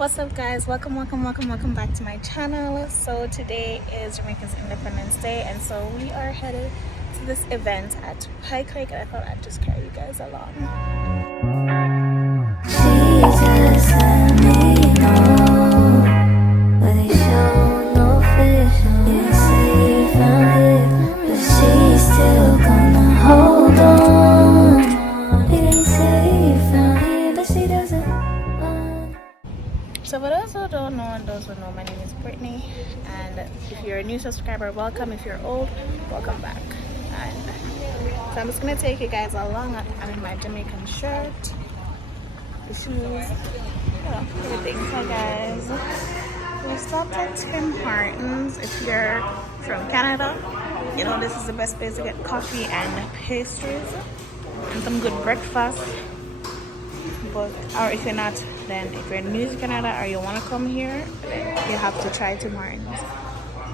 What's up, guys? Welcome back to my channel. So today is Jamaica's Independence Day, and so we are headed to this event at Pike Lake, and I thought I'd just carry you guys along. Jesus, let me know, but they show no fish. Didn't say you found it, but she's still gonna hold on. Didn't say you found it, but she doesn't want. So for those who don't know and those who know, my name is Brittany, and if you're a new subscriber, welcome. If you're old, welcome back. And so I'm just gonna take you guys along. I'm in my Jamaican shirt, the shoes, everything. So guys, we stopped at Tim Hortons. If you're from Canada, you know this is the best place to get coffee and pastries and some good breakfast. But or if you're not, then if you're new to Canada or you want to come here, then you have to try Tim Hortons.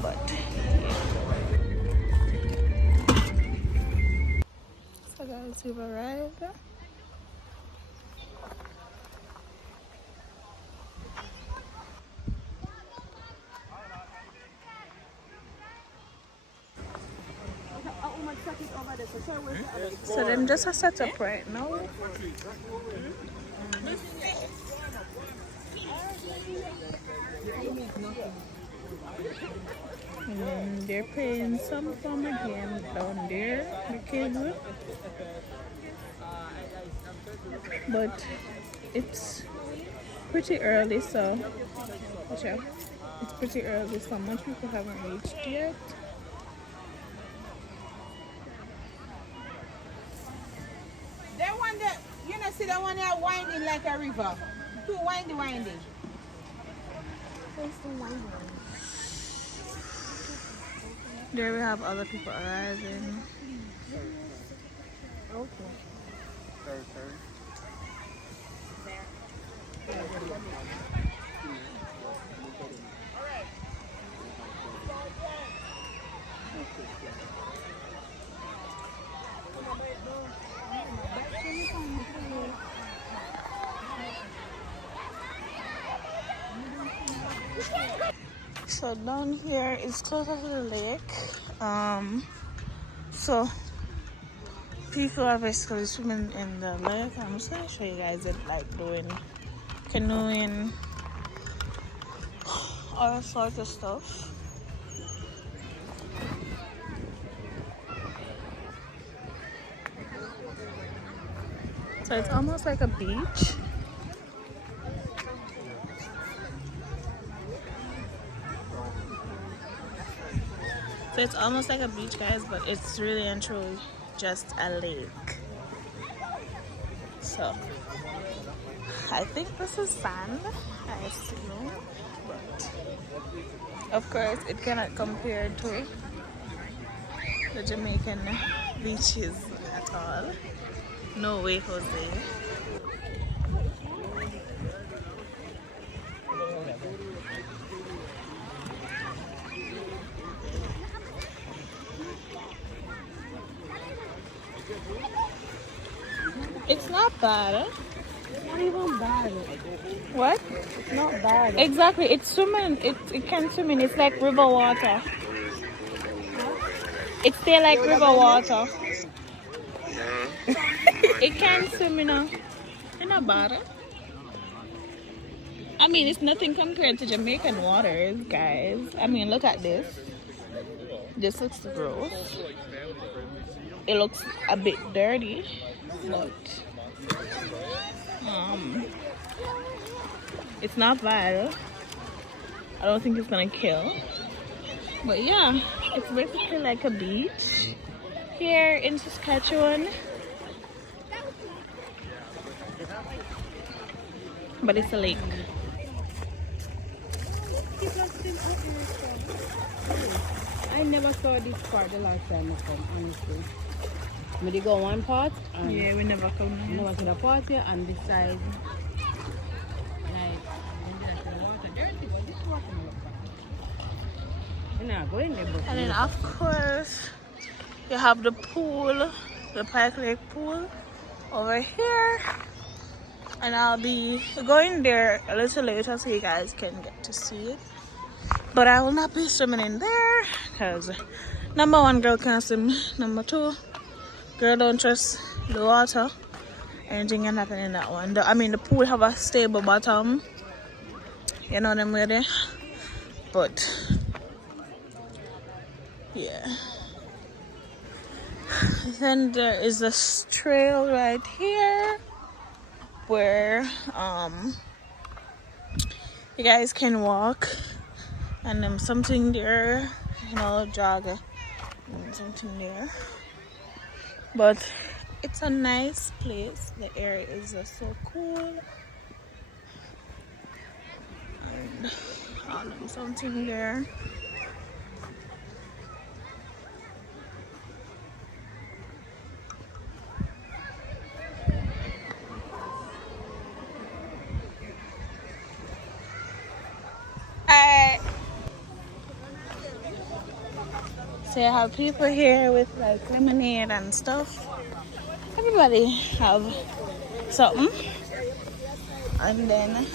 But yeah. So guys, we've arrived. So them just a setup right now. And then they're playing some form of game down there, the kids. But it's pretty early, so it's pretty early, so much people haven't reached yet. That one that you know, see that one there winding like a river. Too winding. There we have other people arriving. Okay. So down here is closer to the lake. So people are basically swimming in the lake. I'm just gonna show you guys it, like doing canoeing, all sorts of stuff. So it's almost like a beach. So it's almost like a beach, guys, but it's really and truly just a lake. So I think this is sand, I assume, but of course it cannot compare to the Jamaican beaches at all. No way, Jose. It's not bad. It's not even bad. What? It's not bad. Exactly. It's swimming. It can swim in. It's like river water. It's there like river water. It can swim, you know. It's not bad. I mean, it's nothing compared to Jamaican waters, guys. I mean, look at this. This looks gross. It looks a bit dirty, but it's not bad. I don't think it's gonna kill. But yeah, it's basically like a beach here in Saskatchewan. But it's a lake. I never saw this part the last time I come, honestly. But they go one part and Yeah, we never come you here. never see the part here and this side. Like when there's the water dirty, but this water no look bad. You know, go in there, but And then of course you have the pool, the Pike Lake pool over here. and I'll be going there a little later so you guys can get to see it. But I will not be swimming in there because number one, girl can't swim. Number two, girl don't trust the water. Anything can happen in that one. I mean, the pool have a stable bottom. You know them way there. But yeah. Then there is this trail right here where you guys can walk, and then something there, you know, jog, and something there. But it's a nice place. The area is just so cool. And something there. So you have people here with like lemonade and stuff. Everybody have something. And then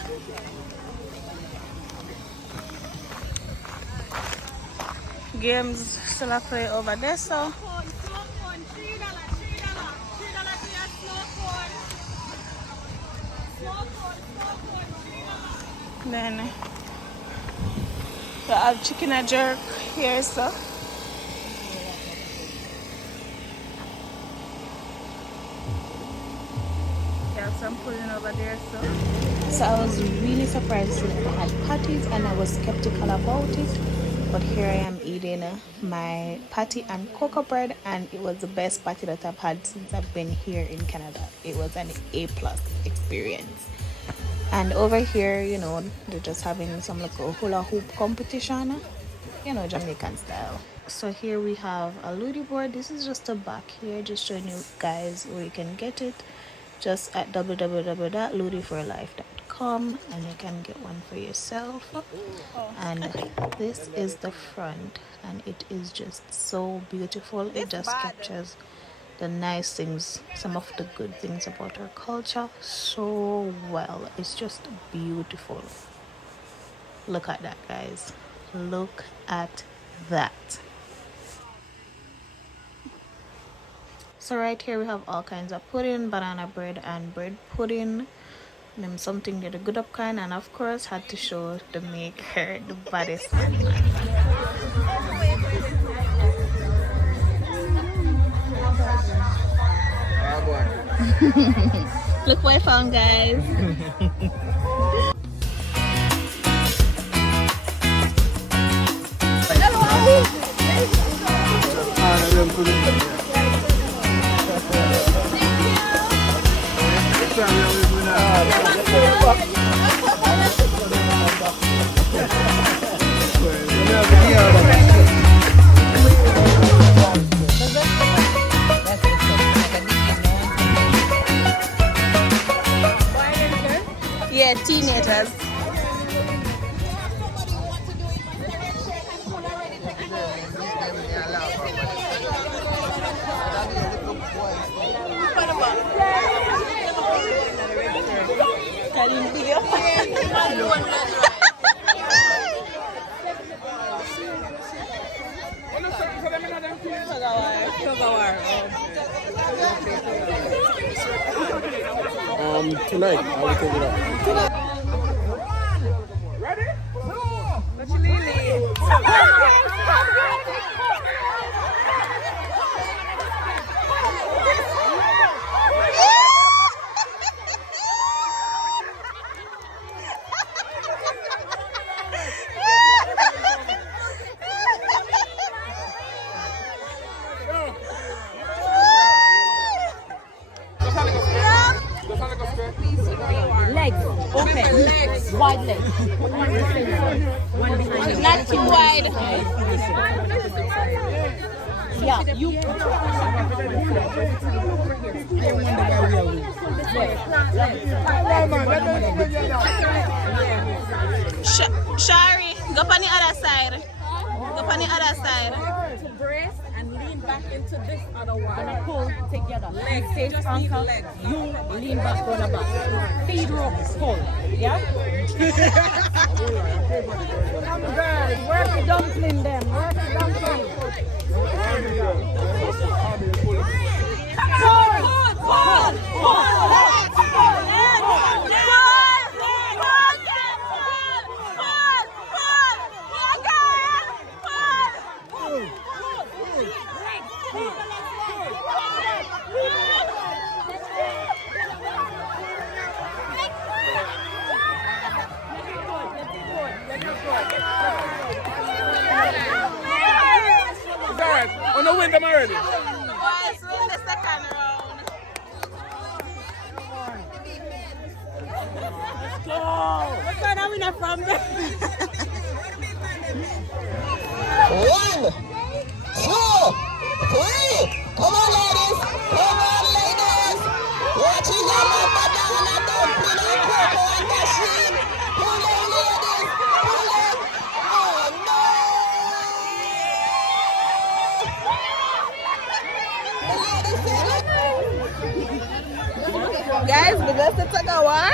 games still are play over there, so then you have chicken a jerk here, so some pudding over there, so I was really surprised to see that they had patties, and I was skeptical about it, but here I am eating my patty and cocoa bread, and it was the best patty that I've had since I've been here in Canada. It was an A+ experience. And over here, you know, they're just having some like a hula hoop competition, you know, Jamaican style. So here we have a ludi board. This is just a back here, just showing you guys where you can get it. Just at www.ludiforlife.com, and you can get one for yourself. And this is the front, and it is just so beautiful. It just captures the nice things, some of the good things about our culture so well. It's just beautiful. Look at that, guys. Look at that. So right here we have all kinds of pudding, banana bread and bread pudding. Then something that a good up kind, and of course had to show the maker, the baddest man. Look what I found, guys. Yeah, teenagers. Tonight, I will take it up. Ready? Legs open, wide legs. Not too wide. Yeah, you. Shari, go on the other side. Go on the other side. To brace and lean back. back into this other one. Gonna pull together. Legs. Stay stronger. You lean back on the back. Feed rope. Pull. Yeah? Come girls. Work the dumpling them. Work the dumpling. It's alright. On the wind, I'm already. Boys, win the second round. What's going on with that from there? 1, 2, 3. Come on, ladies. Come on, ladies. Watching your mama down and dumpling and cocoa and machine. Pull them, ladies. Pull them. Oh, no. Guys, we got to take a war.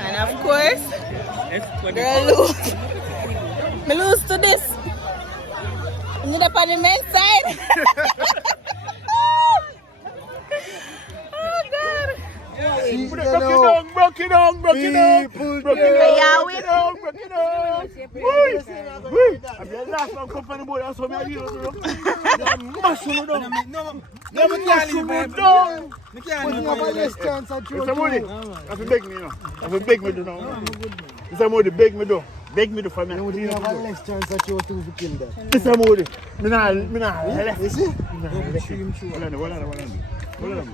And of course, girl lose. Me lose to this. I'm up on the men's side. Oh God. Broke it down. Yeah, we I'm the last one company boy, that's what I do. Muscle down. Never can leave me down. You can't leave me. It's a money. That's a beg me, you know. That's a beg me, you know. It's a money, beg me, do. Beg me, do for me. You have a less chance at you to kill them. It's a money. Me not left. You see? Hold on.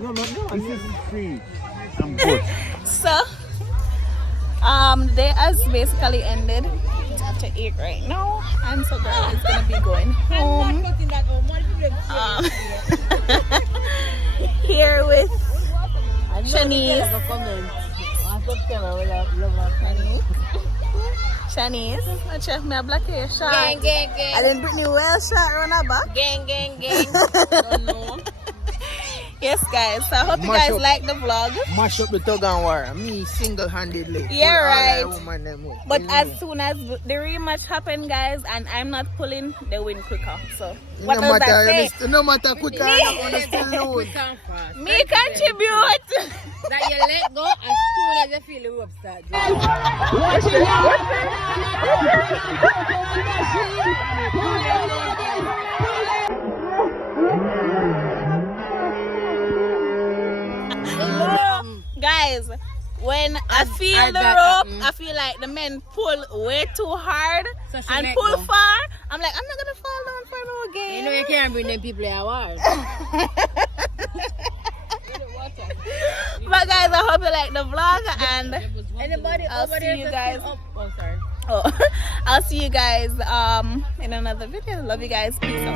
No. This is free. I'm good. So, the day has basically ended. It's after 8 right now, and so girl is gonna be going home. Here with Shanice. Shanice, I check my black hair shot. Gang. I didn't bring me well shot around her back. Gang. Don't know. Yes, guys. So I hope you guys like the vlog. Mash up the tug and war. Me single-handedly. Yeah, right. Woman them up. But as soon as the rematch happened, guys, and I'm not pulling, they win quicker. So what does that say? No matter quick, I'm gonna still lose. Me contribute. That you let go as soon as you feel the rope start. Guys, when I feel the rope, I feel like the men pull way too hard and pull far. I'm like, I'm not gonna fall down for no game. You know you can't bring them people in war. But guys, I hope you like the vlog, and Anybody I'll over see there you to guys. sit up? Oh, sorry. I'll see you guys in another video. Love you guys. Peace out.